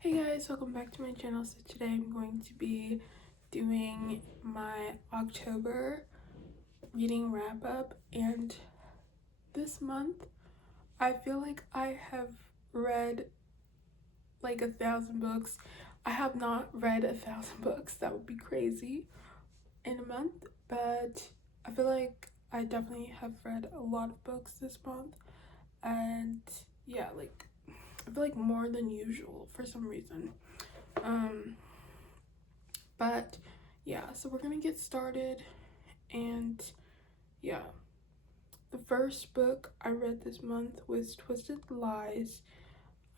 Hey guys, welcome back to my channel. So today I'm going to be doing my October reading wrap up, and this month I feel like I have read like 1,000 books. I have not read 1,000 books, that would be crazy, in a month, but I feel like I definitely have read a lot of books this month, and yeah, like I feel like more than usual for some reason. But yeah, so we're gonna get started, and yeah, the first book I read this month was Twisted Lies.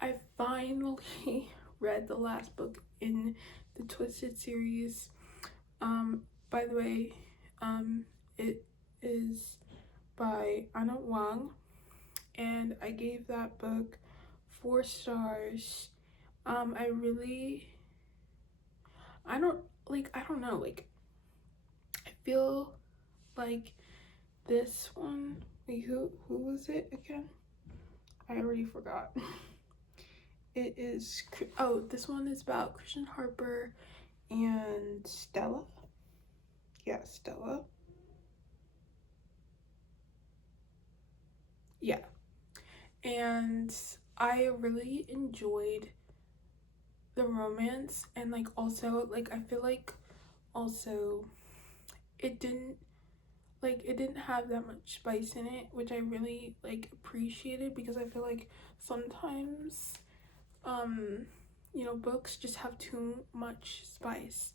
I finally read the last book in the Twisted series. By the way, it is by Anna Wang, and I gave that book 4 stars. I really, I don't know, like, I feel like this one, wait, who was it again? I already forgot. It is, oh, this one is about Christian Harper and Stella. Yeah, Stella. Yeah. And I really enjoyed the romance, and like also like I feel like also it didn't it didn't have that much spice in it, which I really like appreciated, because I feel like sometimes books just have too much spice,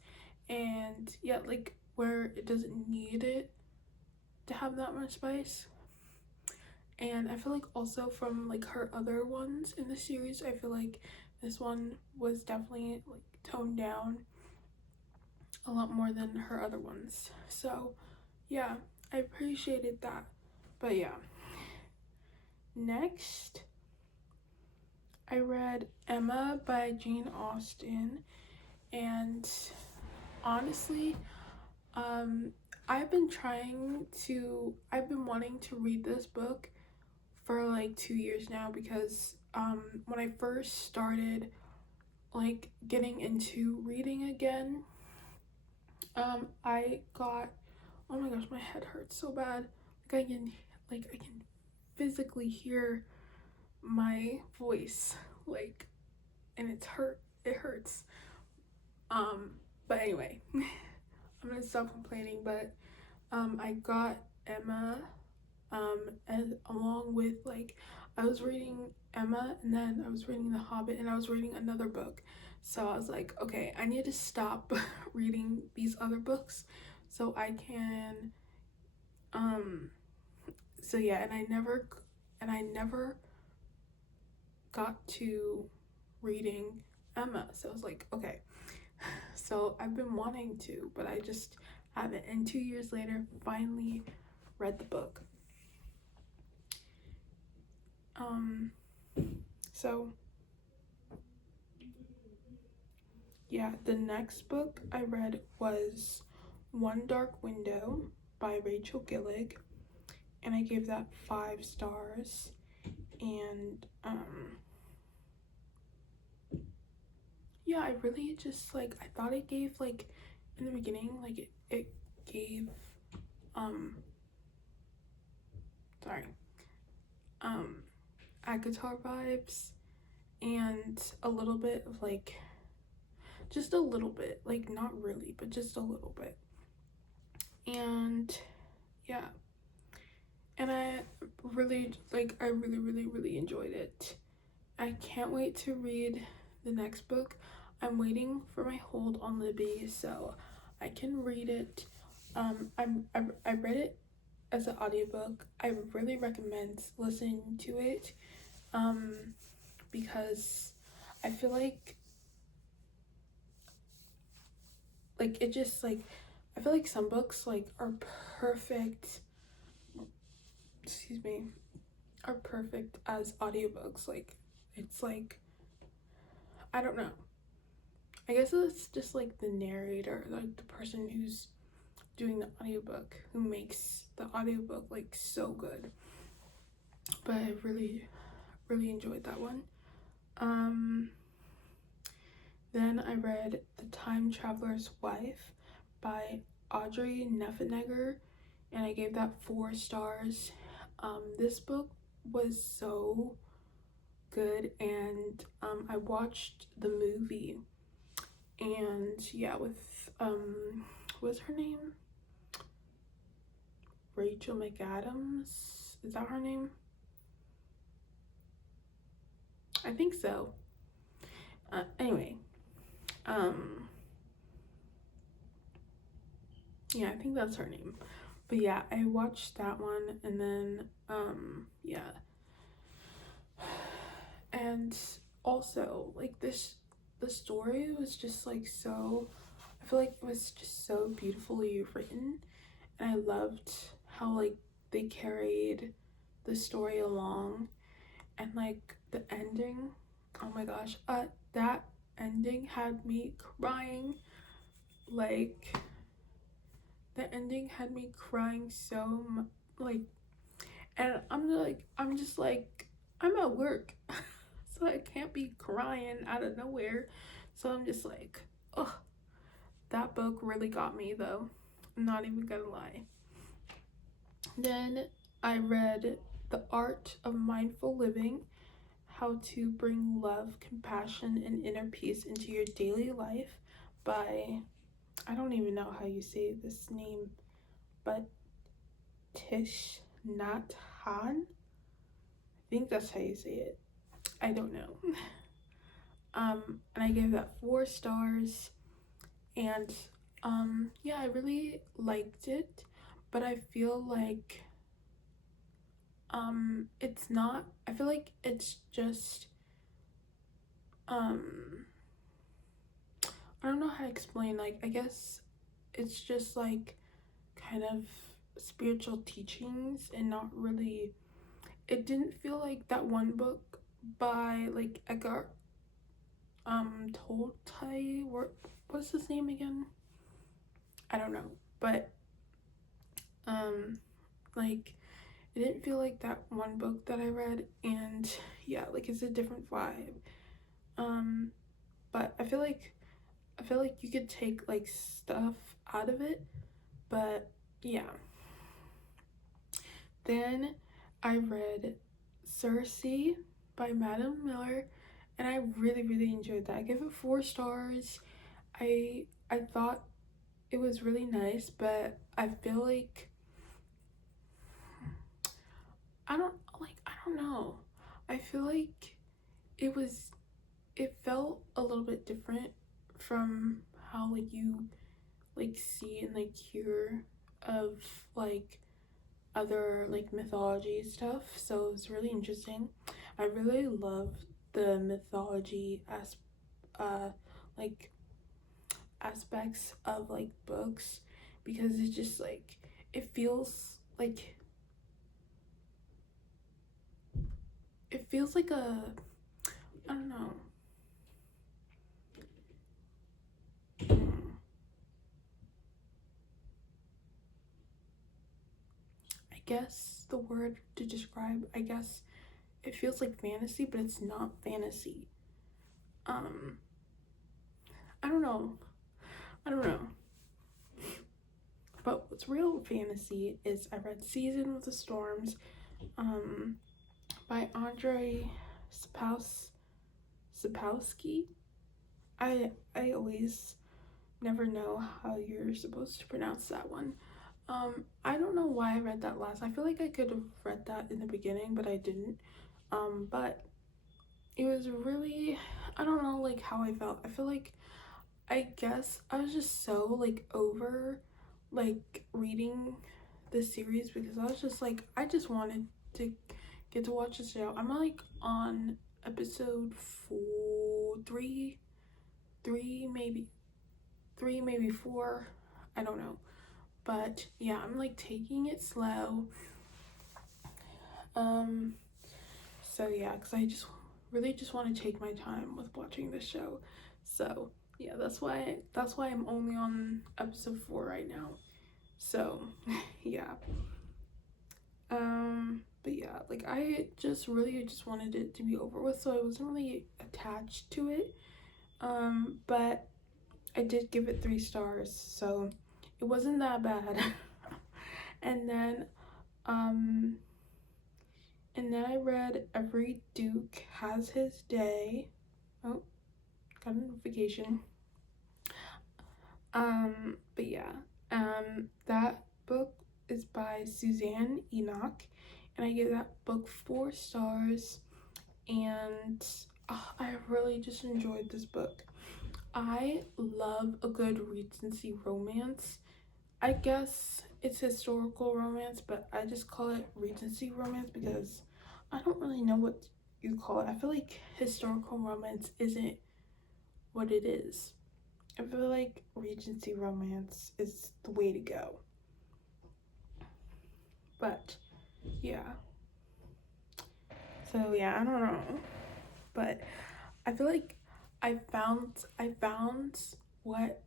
and yeah, like where it doesn't need it to have that much spice. And I feel like also from like her other ones in the series, I feel like this one was definitely like toned down a lot more than her other ones. So yeah, I appreciated that. But yeah, next I read Emma by Jane Austen, and honestly, um I've been wanting to read this book for like 2 years now, because when I first started like getting into reading again, I got, oh my gosh, my head hurts so bad. I can physically hear my voice, like, and it hurts. Um but anyway, I'm gonna stop complaining. But I got Emma, and along with, like, I was reading Emma, and then I was reading The Hobbit, and I was reading another book. So I was like, okay, I need to stop reading these other books so I can so yeah, and I never got to reading Emma. So I was like, okay. So I've been wanting to, but I just haven't. And 2 years later, finally read the book. So yeah, the next book I read was One Dark Window by Rachel Gillig, and I gave that 5 stars. And yeah, I really just like, I thought it gave, like, in the beginning, like it gave sorry, um ACOTAR vibes, and a little bit of like, just a little bit, like not really, but just a little bit. And yeah, and I really enjoyed it. I can't wait to read the next book. I'm waiting for my hold on Libby so I can read it. I read it as an audiobook. I really recommend listening to it, because I feel like it just like, I feel like some books like are perfect, excuse me, are perfect as audiobooks. Like, it's like, I don't know, I guess it's just like the narrator, like the person who's doing the audiobook, who makes the audiobook like so good. But I really enjoyed that one. Then I read The Time Traveler's Wife by Audrey Neffenegger, and I gave that 4 stars. This book was so good, and I watched the movie, and yeah, with what's her name? Rachel McAdams? Is that her name? I think so. Anyway, yeah, I think that's her name. But yeah, I watched that one, and then yeah. And also, like, the story was just like so, I feel like it was just so beautifully written, and I loved how like they carried the story along, and like the ending, oh my gosh, that ending had me crying. Like, the ending had me crying so much, like, and I'm just like, I'm at work, so I can't be crying out of nowhere. So I'm just like, oh, that book really got me though. I'm not even gonna lie. Then I read The Art of Mindful Living: How to Bring Love, Compassion, and Inner Peace into Your Daily Life by, I don't even know how you say this name, but Thich Nhat Hanh. I think that's how you say it. I don't know. And I gave that 4 stars, and yeah, I really liked it, but I feel like it's not, I feel like it's just I don't know how to explain, like, I guess it's just like kind of spiritual teachings, and not really, it didn't feel like that one book by like Eckhart Tolle. What's his name again? I don't know, but like, it didn't feel like that one book that I read, and yeah, like, it's a different vibe. But I feel like you could take like stuff out of it, but yeah. Then I read Circe by Madame Miller, and I really enjoyed that. I gave it 4 stars. I thought it was really nice, but I feel like I don't know. I feel like it felt a little bit different from how like you like see and like hear of like other like mythology stuff, so it's really interesting. I really love the mythology as like aspects of like books, because it's just like, it feels like, a, I don't know. I guess the word to describe, I guess it feels like fantasy, but it's not fantasy. um I don't know. I don't know. But what's real fantasy is, I read Season of the Storms by Andrei Sapkowski. I always never know how you're supposed to pronounce that one. I don't know why I read that last. I feel like I could have read that in the beginning, but I didn't. But it was really, I don't know like how I felt. I feel like, I guess I was just so like over like reading this series, because I was just like, I just wanted to get to watch the show. I'm like on episode 3, maybe 3, maybe 4, I don't know. But yeah, I'm like taking it slow. So yeah, because I just really just want to take my time with watching this show. So yeah, that's why I'm only on episode 4 right now. So yeah. But yeah, like, I just really just wanted it to be over with, so I wasn't really attached to it. But I did give it 3 stars, so it wasn't that bad. and then um and then I read Every Duke Has His Day. Oh, got a notification. But yeah, that book is by Suzanne Enoch, and I give that book 4 stars. And I really just enjoyed this book. I love a good Regency romance. I guess it's historical romance, but I just call it Regency romance because I don't really know what you call it. I feel like historical romance isn't what it is. I feel like Regency romance is the way to go. But yeah. So yeah, I don't know. But I feel like I found what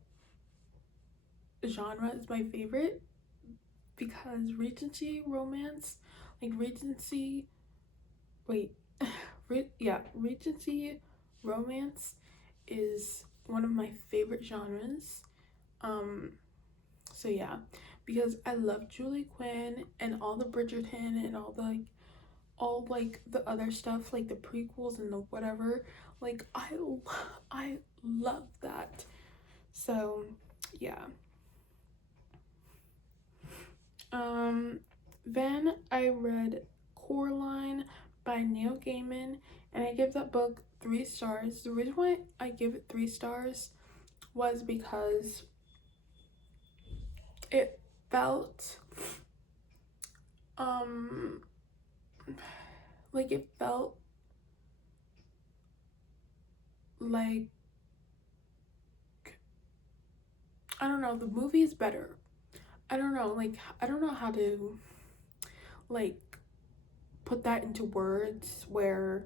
genre is my favorite, because Regency romance, like Regency, wait, Regency romance is one of my favorite genres. Um, so yeah, because I love Julie Quinn and all the Bridgerton and all like the other stuff, like the prequels and the whatever. Like I love that. So yeah. Um, then I read Coraline by Neil Gaiman, and I give that book 3 stars. The reason why I give it 3 stars was because it felt um like it felt like, I don't know, the movie is better. I don't know, like I don't know how to like put that into words where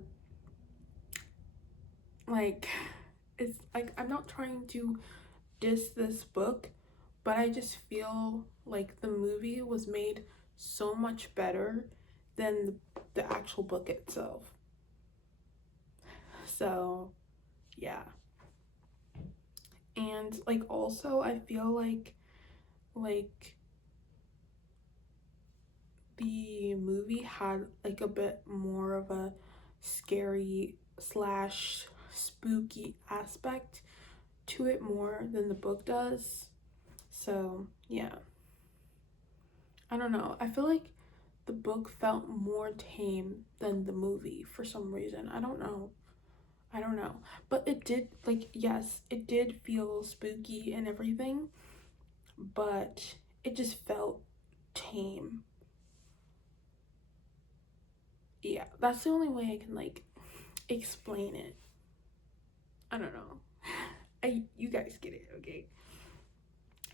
like it's like I'm not trying to diss this book, but I just feel like the movie was made so much better than the actual book itself. So, yeah. And like also I feel like the movie had like a bit more of a scary slash spooky aspect to it more than the book does. So, yeah. I don't know. I feel like the book felt more tame than the movie for some reason. I don't know. I don't know. But it did, like, yes, it did feel spooky and everything, but it just felt tame. Yeah, that's the only way I can, like, explain it. I don't know. You guys get it, okay?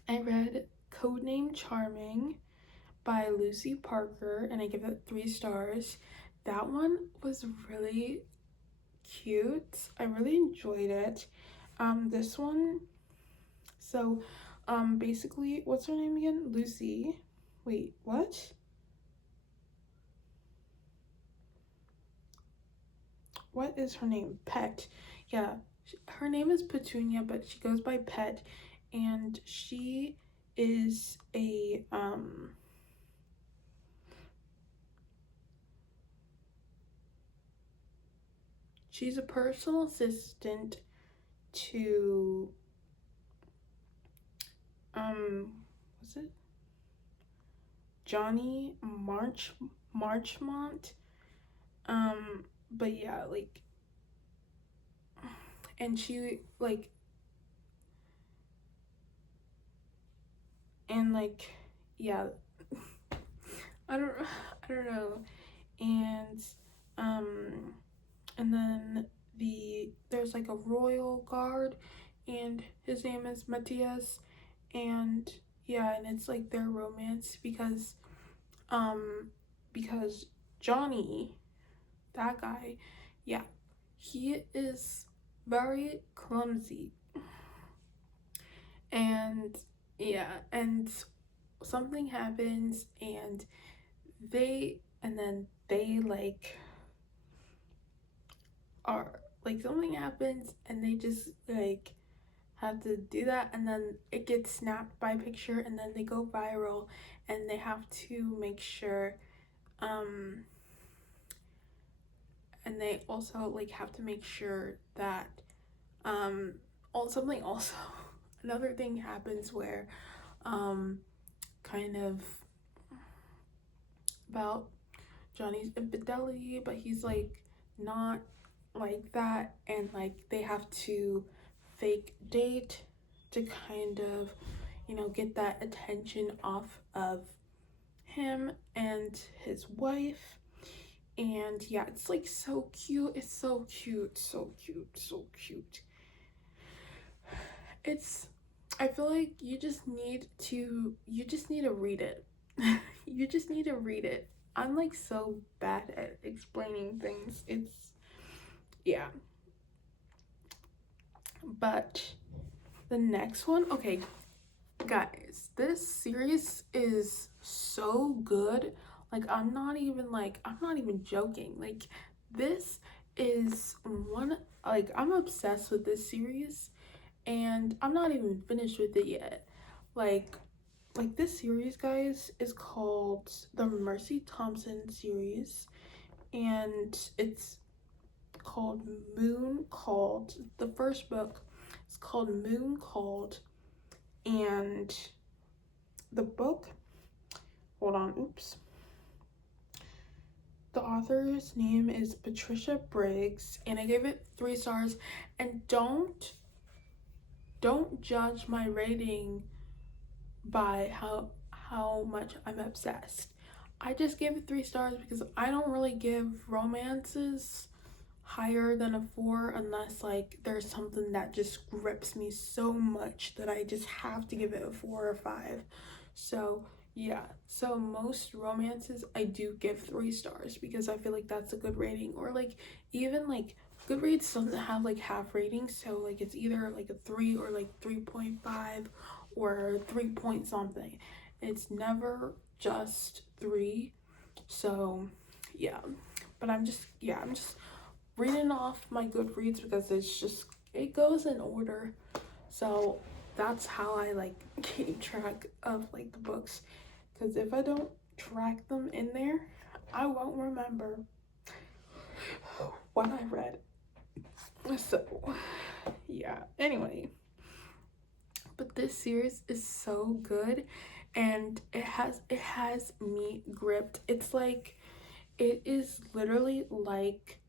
I read Codename Charming by Lucy Parker, and I give it 3 stars. That one was really cute. I really enjoyed it. This one, so basically, what's her name again? Lucy. Wait, what? What is her name? Pet. Yeah, her name is Petunia, but she goes by Pet, and she is a she's a personal assistant to what's it? Johnny Marchmont. But yeah, like, and she like, and like, yeah, I don't know. And um and then there's like a royal guard, and his name is Matthias. And yeah, and it's like their romance um because Johnny, that guy, yeah, he is very clumsy. And yeah, and something happens, and then they like are like something happens and they just like have to do that, and then it gets snapped by picture, and then they go viral, and they have to make sure and they also like have to make sure that something also another thing happens where kind of about Johnny's infidelity, but he's like not like that, and like they have to fake date to kind of, you know, get that attention off of him and his wife. And yeah, it's like so cute. It's so cute, so cute, so cute. It's, I feel like you just need to read it. You just need to read it. I'm like so bad at explaining things. It's, yeah. But the next one, okay, guys, this series is so good. Like I'm not even joking. Like this is one, like I'm obsessed with this series, and I'm not even finished with it yet. Like this series, guys, is called the Mercy Thompson series, and it's called Moon Called. The first book is called Moon Called, and the book, hold on, oops. The author's name is Patricia Briggs, and I gave it 3 stars. And don't judge my rating by how much I'm obsessed. I just gave it 3 stars because I don't really give romances higher than a 4 unless like there's something that just grips me so much that I just have to give it a 4 or 5. So yeah, so most romances I do give 3 stars because I feel like that's a good rating. Or like even like Goodreads doesn't have like half ratings, so like it's either like a 3 or like 3.5 or 3 point something. It's never just 3. So yeah, but I'm just reading off my Goodreads because it goes in order. So that's how I like keep track of like the books, because if I don't track them in there, I won't remember what I read. So yeah, anyway, but this series is so good, and it has me gripped. It's like, it is literally like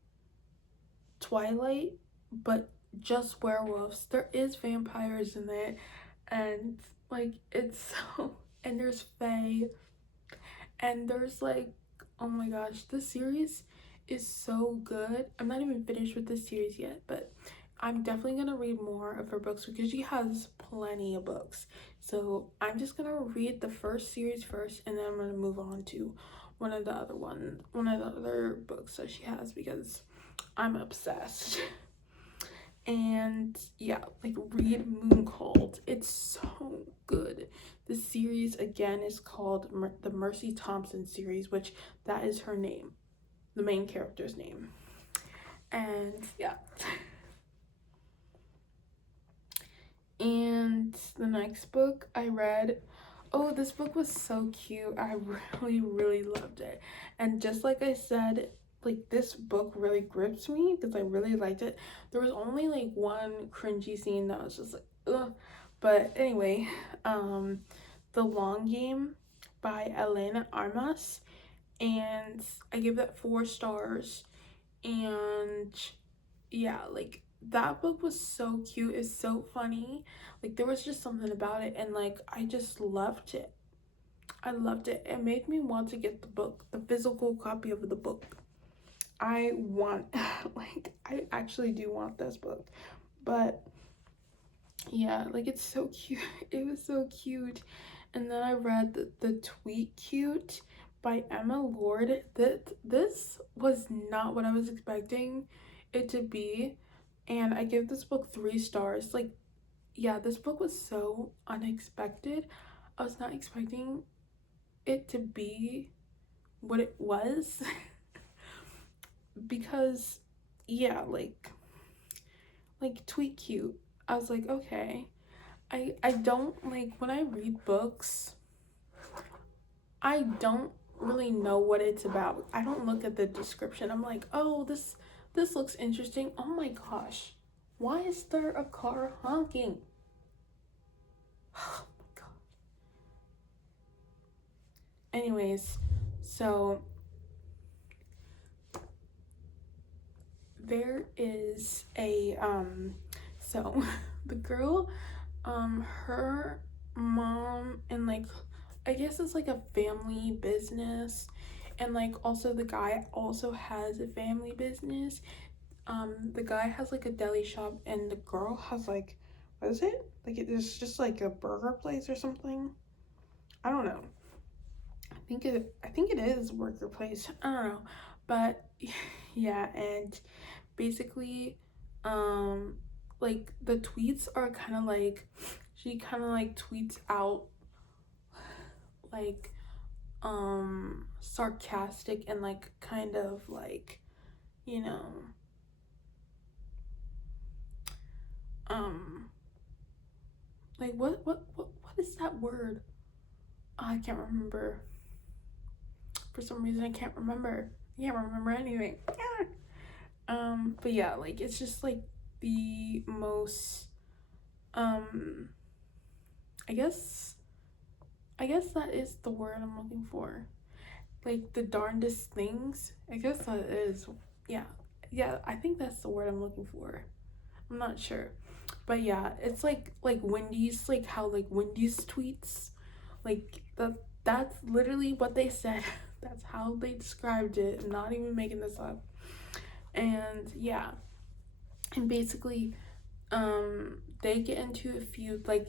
Twilight, but just werewolves. There is vampires in it, and like it's so, and there's fae, and there's like, oh my gosh, this series is so good. I'm not even finished with this series yet, but I'm definitely gonna read more of her books because she has plenty of books. So I'm just gonna read the first series first, and then I'm gonna move on to one of the other books that she has because I'm obsessed. And yeah, like read Moon Called. It's so good. The series again is called the Mercy Thompson series, which that is her name, the main character's name. And yeah. And the next book I read, oh, this book was so cute. I really loved it. And just like I said, like this book really grips me because I really liked it. There was only like one cringy scene that was just like, ugh. But anyway, The Long Game by Elena Armas, and I gave that 4 stars. And yeah, like that book was so cute. It's so funny. Like there was just something about it, and like I just loved it. I loved it. It made me want to get the book, the physical copy of the book. I want, like, I actually do want this book. But yeah, like it's so cute. It was so cute. And then I read the Tweet Cute by Emma Lord. This was not what I was expecting it to be, and I give this book 3 stars. Like, yeah, this book was so unexpected. I was not expecting it to be what it was. Because yeah, like like tweet cute. I was like, okay. I don't like when I read books, I don't really know what it's about. I don't look at the description. I'm like, oh, this looks interesting. Oh my gosh. Why is there a car honking? Oh my god. Anyways, so there is a so the girl, her mom and like I guess it's like a family business, and like also the guy also has a family business. The guy has like a deli shop and the girl has like, what is it? Like it's just like a burger place or something. I don't know. I think it is worker place. I don't know. But yeah, and basically like the tweets are kind of like she kind of like tweets out like sarcastic and like kind of like, you know, um like what is that word? Oh, I can't remember. For some reason I can't remember. I can't remember anything. Yeah. But yeah, like it's just like the most um I guess I guess that is the word I'm looking for. Like the darndest things. I guess that is, yeah. Yeah, I think that's the word I'm looking for. I'm not sure. But yeah, it's like Wendy's, like how like Wendy's tweets. Like that's literally what they said. That's how they described it. I'm not even making this up. And yeah. And basically, they get into a feud. Like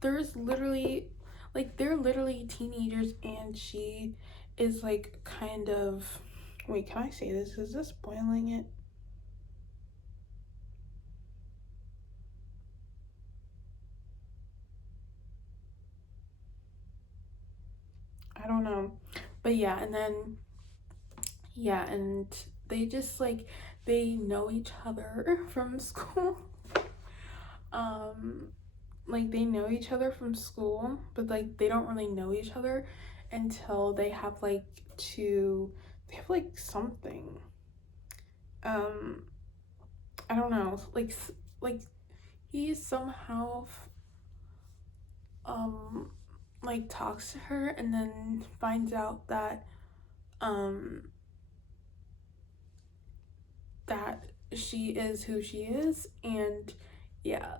there's literally like they're literally teenagers and she is like kind of, wait, can I say this? Is this spoiling it? I don't know. But yeah, and then yeah, and they just like they know each other from school. Um like they know each other from school, but like they don't really know each other until they have like to they have like something. Um I don't know. Like he somehow um like talks to her and then finds out um that she is who she is, and yeah.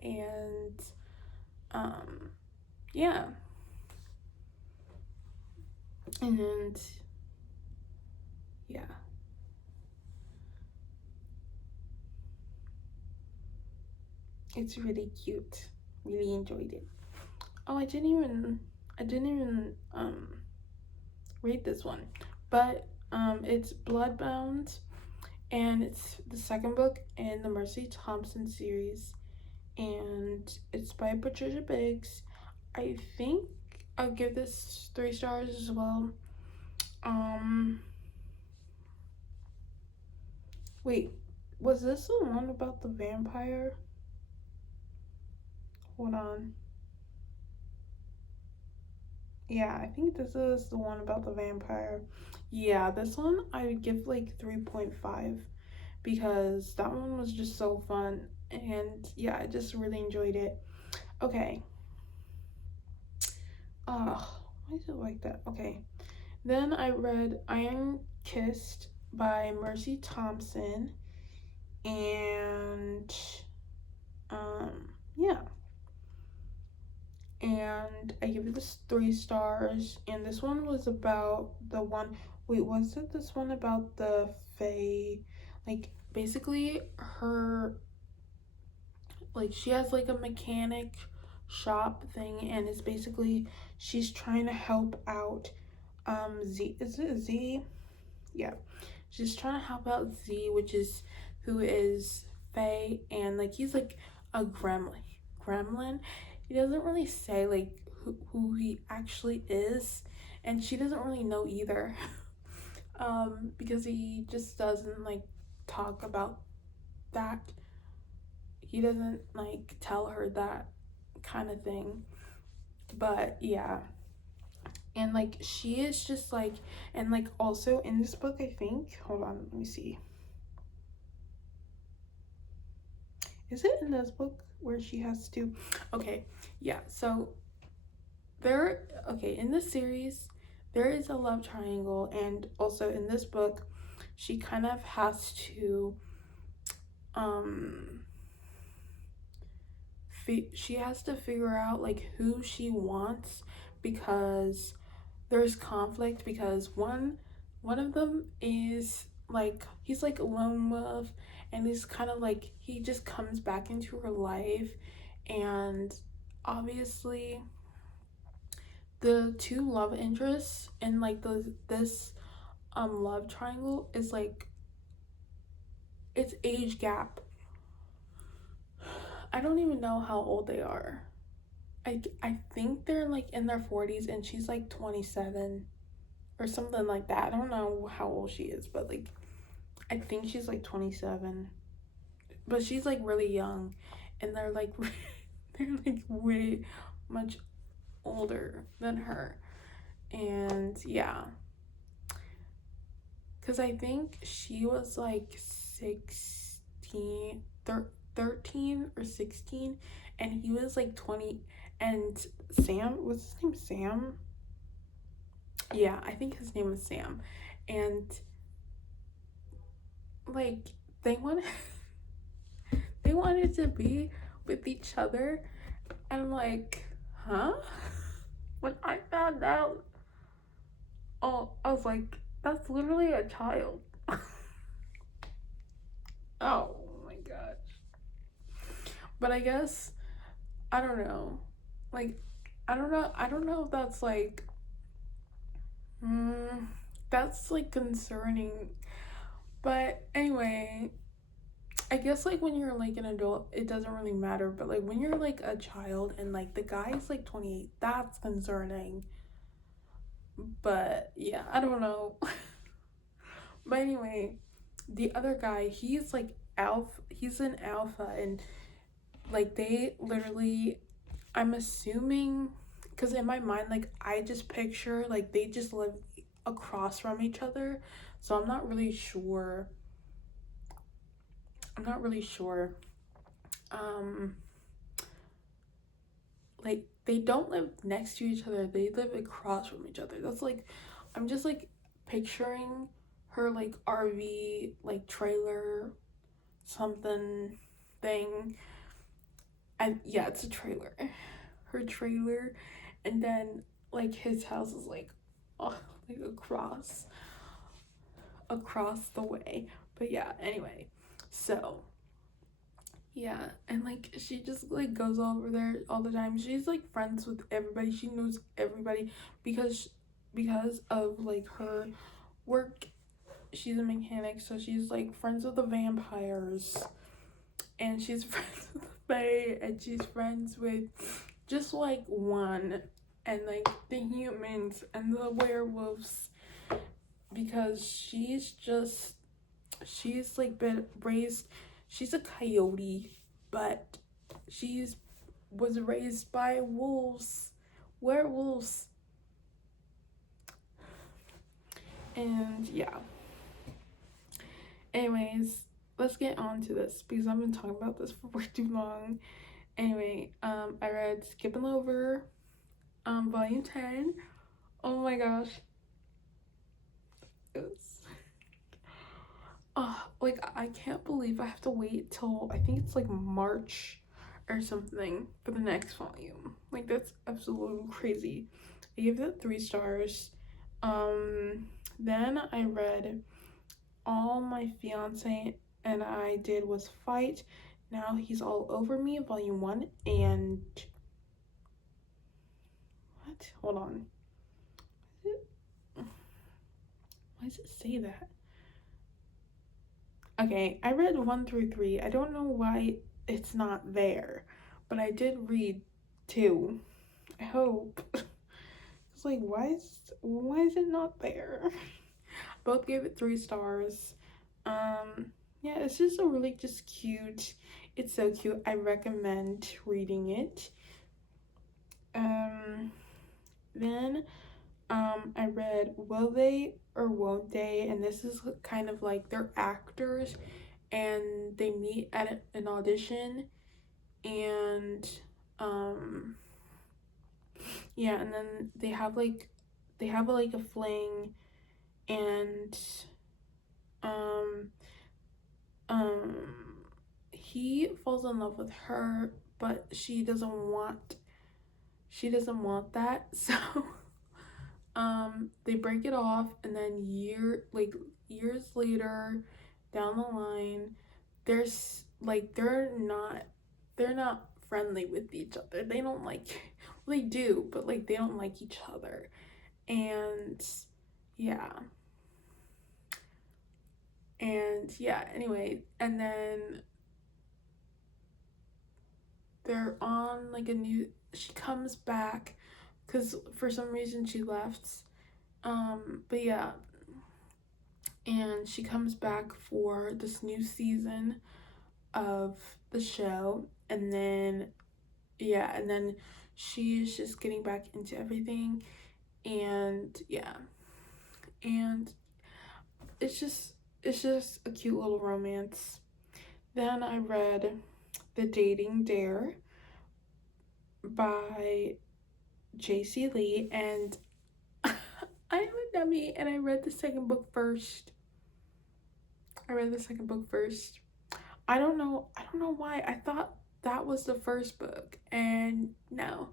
And um yeah, and yeah, it's really cute. Really enjoyed it. Oh, I didn't even rate this one, but it's Bloodbound, and it's the second book in the Mercy Thompson series, and it's by Patricia Biggs. I think I'll give this 3 stars as well. Um, wait, was this the one about the vampire? Hold on. Yeah, I think this is the one about the vampire. Yeah, this one I would give like 3.5 because that one was just so fun. And yeah, I just really enjoyed it. Okay. Why is it like that? Okay. Then I read Iron Kissed by Mercy Thompson. And yeah. And I give it this 3 stars. And this one was about the one, wait, was it this one about the Fae? Like basically her, like she has like a mechanic shop thing, and it's basically she's trying to help out Z, is it Z? Yeah, she's trying to help out Z, which is who is Faye, and like he's like a gremlin. He doesn't really say like who he actually is, and she doesn't really know either. Because he just doesn't like talk about that, he doesn't like tell her that kind of thing. But yeah, and like she is just like, and like also in this book, I think, hold on, let me see, is it in this book where she has to, okay, yeah, so there, okay, in this series there is a love triangle, and also in this book she kind of has to um she has to figure out like who she wants, because there's conflict, because one of them is like, he's like lone wolf, and he's kind of like, he just comes back into her life, and obviously the two love interests in like this love triangle is like, it's age gap. I don't even know how old they are. I think they're like in their 40s and she's like 27 or something like that. I don't know how old she is, but like I think she's like 27. But she's like really young, and they're like they're like way much older than her. And yeah, cuz I think she was like 16, 13 or 16, and he was like 20. And Sam, was his name Sam? Yeah, I think his name was Sam. And like they wanted they wanted to be with each other, and like, huh? When I found out, oh, I was like, that's literally a child. Oh my gosh. But I guess, I don't know. Like, I don't know if that's like, that's like concerning. But anyway, I guess like when you're like an adult, it doesn't really matter. But like when you're like a child and like the guy's like 28, that's concerning. But yeah, I don't know. But anyway, the other guy, he's like alpha, he's an alpha, and like they literally, I'm assuming, because in my mind, like I just picture like they just live across from each other, so I'm not really sure. I'm not really sure. Um, like they don't live next to each other, they live across from each other. That's like, I'm just like picturing her like RV, like trailer, something thing. And yeah, it's a trailer. Her trailer, and then like his house is like, oh, like across the way. But yeah, anyway, so yeah, and like she just like goes over there all the time. She's like friends with everybody. She knows everybody because of like her work. She's a mechanic, so she's like friends with the vampires, and she's friends with the fae, and she's friends with just like one, and like the humans and the werewolves, because she's like been raised, she's a coyote, but she's was raised by werewolves. And yeah, anyways, let's get on to this because I've been talking about this for way too long. Anyway, I read Skip and Lover, volume 10. Oh my gosh, it was, like I can't believe I have to wait till, I think it's like March or something for the next volume. Like that's absolutely crazy. I gave it 3 stars. Then I read All My Fiance and I Did Was Fight, Now He's All Over Me, volume 1. And what? Hold on. Why does it say that? Okay, I read 1 through 3. I don't know why it's not there, but I did read 2. I hope. It's like, why is it not there? Both gave it 3 stars. yeah, it's just a really just cute. It's so cute. I recommend reading it. Um, then I read Will They or Won't They, and this is kind of like they're actors and they meet at an audition, and um yeah, and then they have like a fling, and um um he falls in love with her, but she doesn't want that. So they break it off, and then years later down the line, there's like they're not friendly with each other. They don't like, well, they do, but like they don't like each other. And yeah. And yeah, anyway, and then they're on like a new, she comes back because for some reason she left. But yeah, and she comes back for this new season of the show, and then yeah, and then she's just getting back into everything, and yeah, and it's just a cute little romance. Then I read The Dating Dare by JC Lee, and I'm a dummy, and I read the second book first. I read the second book first. I don't know why. I thought that was the first book, and no,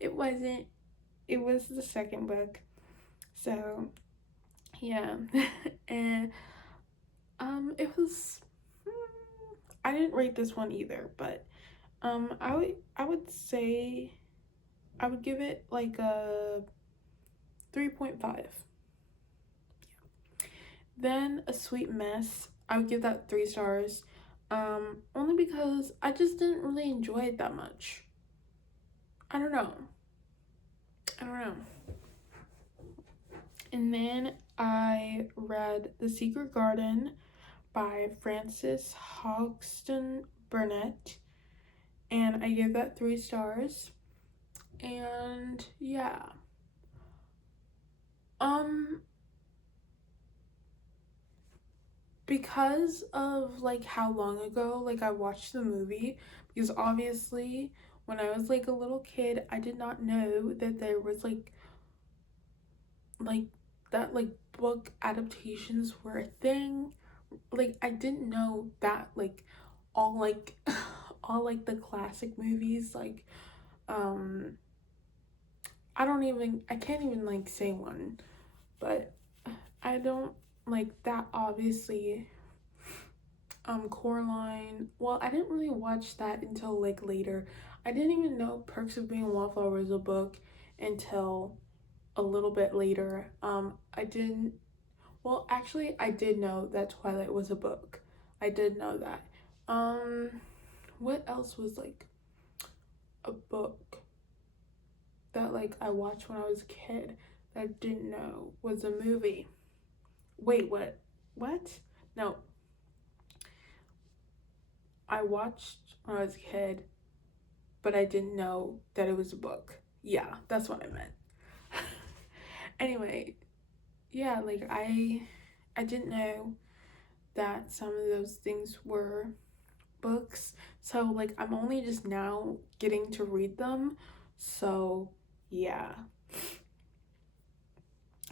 it wasn't. It was the second book. So, yeah. And it was I didn't rate this one either, but I would say I would give it like a 3.5. Then A Sweet Mess, I would give that 3 stars. Only because I just didn't really enjoy it that much. I don't know. I don't know. And then I read The Secret Garden by Frances Hodgson Burnett, and I gave that 3 stars. And yeah. Because of like how long ago like I watched the movie, because obviously when I was like a little kid, I did not know that there was like that like book adaptations were a thing. Like I didn't know that like all like all like the classic movies like um I can't even like say one, but I don't like that obviously. Coraline, well, I didn't really watch that until like later. I didn't even know Perks of Being a Wallflower was a book until a little bit later. I didn't, well, actually, I did know that Twilight was a book. I did know that. Um, what else was like a book that like I watched when I was a kid that I didn't know was a movie? Wait, what? What? No, I watched when I was a kid, but I didn't know that it was a book. Yeah, that's what I meant. Anyway, yeah, like I didn't know that some of those things were books. So like I'm only just now getting to read them. So, yeah.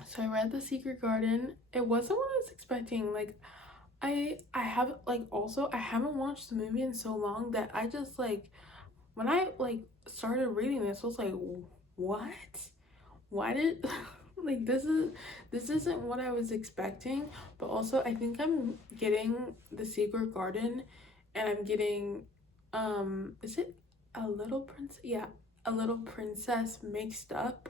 So I read The Secret Garden. It wasn't what I was expecting. Like I haven't like also I haven't watched the movie in so long that I just like when I like started reading this I was like, what? Why did like this isn't what I was expecting. But also I think I'm getting The Secret Garden, and I'm getting is it A Little Prince? Yeah, A Little Princess mixed up,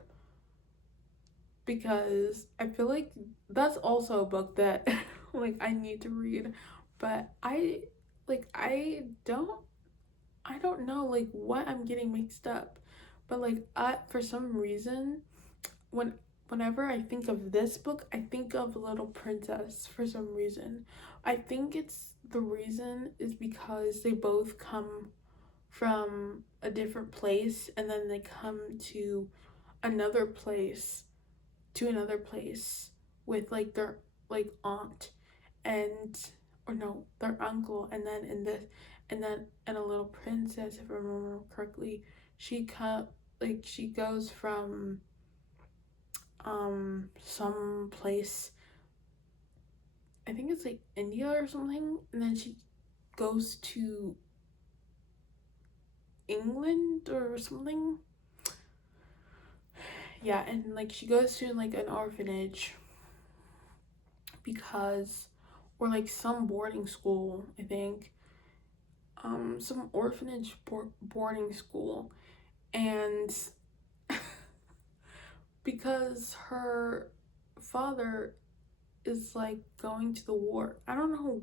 because I feel like that's also a book that like I need to read. But like I don't know like what I'm getting mixed up. But like I for some reason when whenever I think of this book, I think of Little Princess for some reason. I think it's the reason is because they both come from a different place, and then they come to another place another place with like their like aunt and or no their uncle, and then in a Little Princess, if I remember correctly, she goes from some place, I think it's like India or something, and then she goes to England or something. Yeah, and like she goes to like an orphanage because, or like some boarding school, I think, some orphanage boarding school, and because her father is like going to the war. I don't know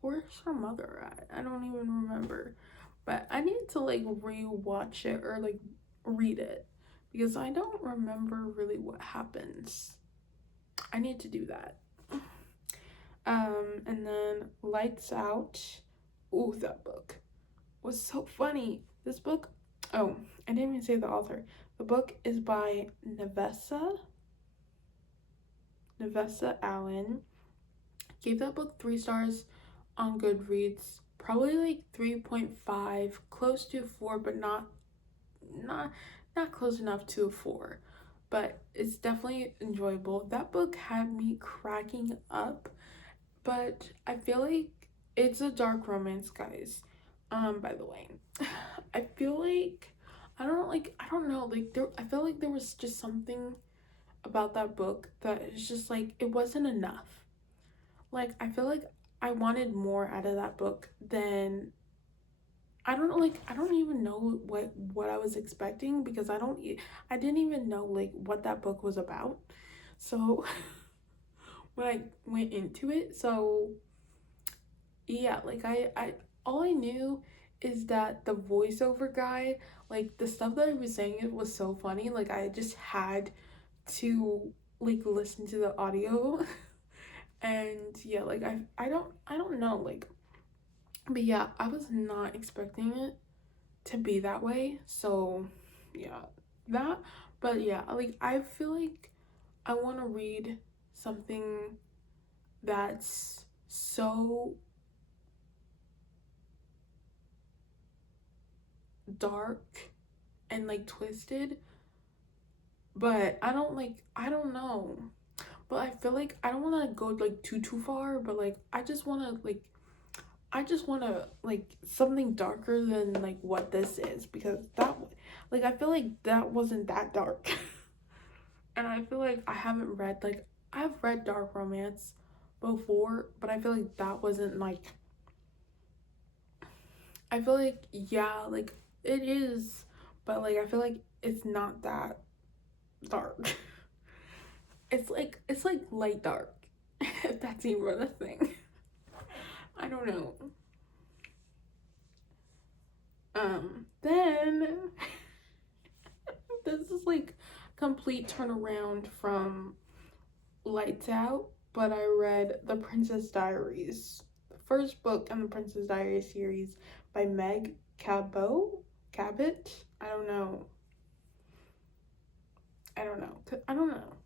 where's her mother at. I don't even remember. But I need to like rewatch it or like read it because I don't remember really what happens. I need to do that. And then Lights Out. Ooh, that book was so funny. This book, oh, I didn't even say the author. The book is by Nevessa Allen. Gave that book 3 stars on Goodreads. Probably like 3.5, close to 4, but not close enough to a 4. But it's definitely enjoyable. That book had me cracking up, but I feel like it's a dark romance, guys. By the way, I feel like I don't know, like I feel like there was just something about that book that is just like it wasn't enough. Like I feel like I wanted more out of that book than I don't know, like I don't even know what I was expecting because I didn't even know like what that book was about. So when I went into it, so yeah, like I all I knew is that the voiceover guy, like the stuff that he was saying, it was so funny. Like I just had to like listen to the audio. And yeah, like I don't know, like, but yeah, I was not expecting it to be that way. So yeah, that, but yeah, like I feel like I want to read something that's so dark and like twisted, but I don't know, but I feel like I don't want to go like too far, but like I just want to like something darker than like what this is, because that, like I feel like that wasn't that dark. And I feel like I haven't read, like I've read dark romance before, but I feel like that wasn't like, I feel like yeah, like it is, but like I feel like it's not that dark. It's like light dark, if that's even a thing. I don't know. Then this is like complete turnaround from Lights Out, but I read The Princess Diaries, the first book in the Princess Diaries series by Meg Cabot. I don't know. I don't know. I don't know.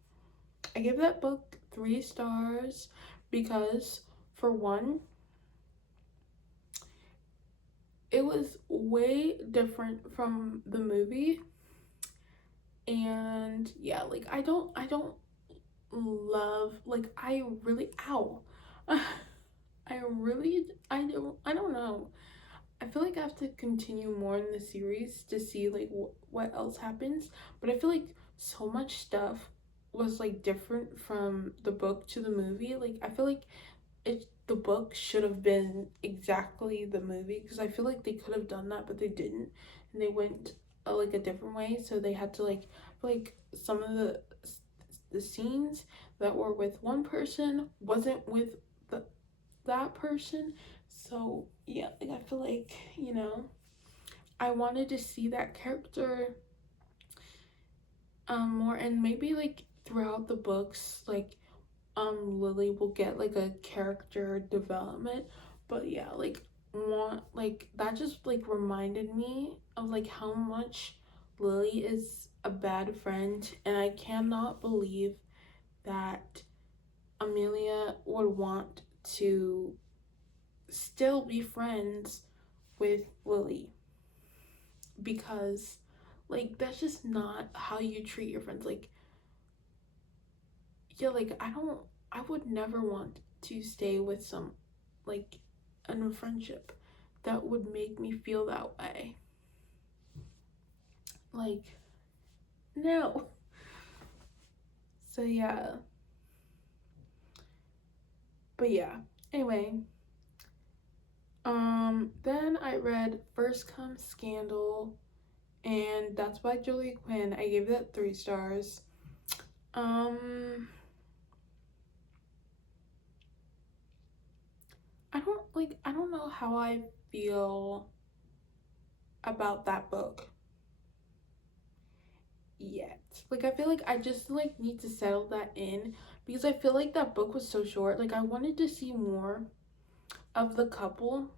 I give that book 3 stars because, for one, it was way different from the movie. And yeah, like I don't love, like I really, ow. I don't know. I feel like I have to continue more in the series to see like what else happens, but I feel like so much stuff was like different from the book to the movie. Like I feel like the book should have been exactly the movie, because I feel like they could have done that, but they didn't, and they went like a different way. So they had to like some of the scenes that were with one person wasn't with that person. So yeah, like I feel like, I wanted to see that character more, and maybe like throughout the books, like Lily will get like a character development. But yeah, like want like that just like reminded me of like how much Lily is a bad friend, and I cannot believe that Amelia would want to still be friends with Lily, because like that's just not how you treat your friends. Like, yeah, like I would never want to stay with some, like, in a friendship that would make me feel that way. Like, no. So yeah. But yeah. Anyway, then I read First Come Scandal, and that's by Julia Quinn. I gave that 3 stars. I don't know how I feel about that book yet. Like, I feel like I just like need to settle that in, because I feel like that book was so short. Like, I wanted to see more of the couple,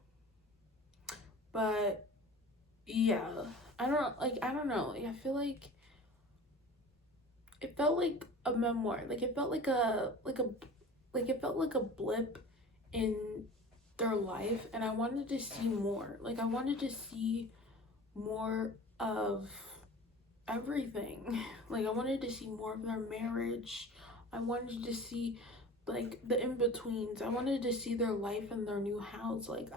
but yeah, I don't know. Like, I feel like it felt like a memoir. Like, it felt like it felt like a blip in their life, and I wanted to see more. Like, I wanted to see more of everything. Like, I wanted to see more of their marriage. I wanted to see like the in-betweens. I wanted to see their life in their new house. Like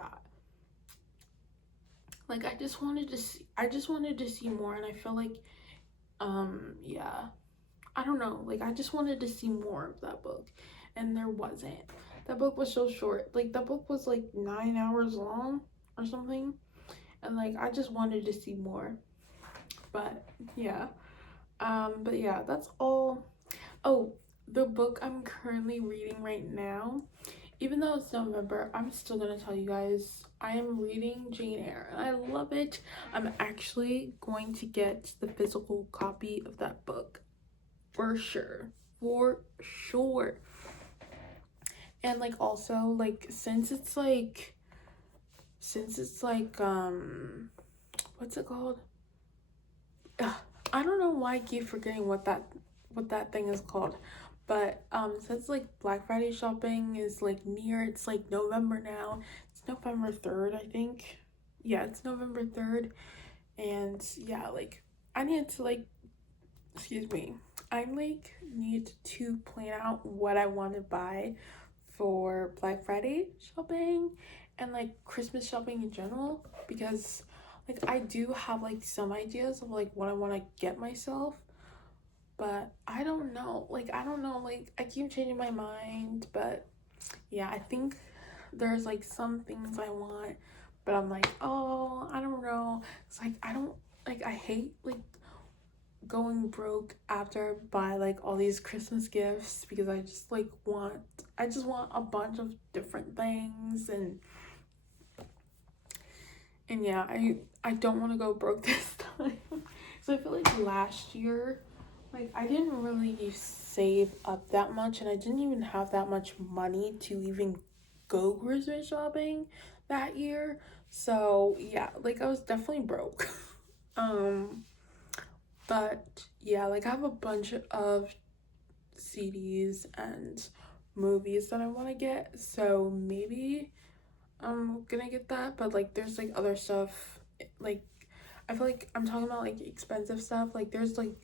I just wanted to see more, and I feel like yeah, I don't know, like I just wanted to see more of that book, and there wasn't. That book was so short. Like, that book was like 9 hours long or something, and like I just wanted to see more. But yeah. But yeah, that's all. Oh, the book I'm currently reading right now, even though it's November, I'm still gonna tell you guys, I am reading Jane Eyre, and I love it. I'm actually going to get the physical copy of that book for sure. For sure. And like, also, like, since it's like what's it called? Ugh, I don't know why I keep forgetting what that thing is called. But since like Black Friday shopping is like near, it's like November now. It's November 3rd, I think. Yeah, it's November 3rd. And yeah, like I need to like excuse me. I like need to plan out what I want to buy for Black Friday shopping and like Christmas shopping in general, because like I do have like some ideas of like what I want to get myself, but I don't know. Like, I don't know, like I keep changing my mind. But yeah, I think there's like some things I want, but I'm like, oh, I don't know. It's like I don't like I hate like going broke after I buy like all these Christmas gifts, because I just want a bunch of different things. And yeah, I don't want to go broke this time. So I feel like last year, like I didn't really save up that much, and I didn't even have that much money to even go Christmas shopping that year. So yeah, like I was definitely broke. um but yeah, like I have a bunch of CDs and movies that I want to get. So maybe I'm gonna get that. But like there's like other stuff, like I feel like I'm talking about like expensive stuff. Like there's like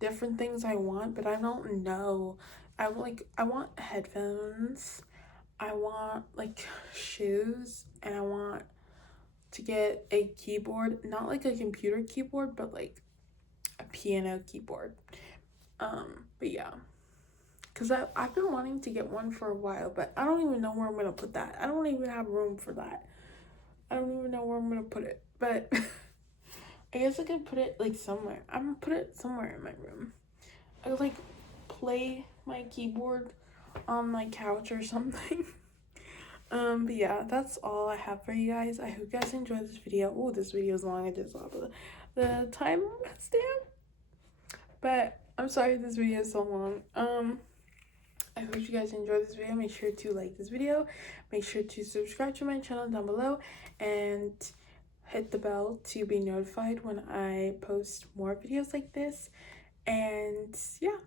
different things I want, but I don't know. I want headphones. I want like shoes, and I want to get a keyboard, not like a computer keyboard, but like a piano keyboard. But yeah, because I've been wanting to get one for a while, but I don't even know where I'm gonna put that. I don't even have room for that. I don't even know where I'm gonna put it. But I guess I could put it like somewhere. I'm gonna put it somewhere in my room. I could like play my keyboard on my couch or something. But yeah, that's all I have for you guys. I hope you guys enjoyed this video. Oh, this video is long. I just saw the time stamp. But I'm sorry this video is so long. I hope you guys enjoyed this video. Make sure to like this video, make sure to subscribe to my channel down below, and hit the bell to be notified when I post more videos like this. And yeah,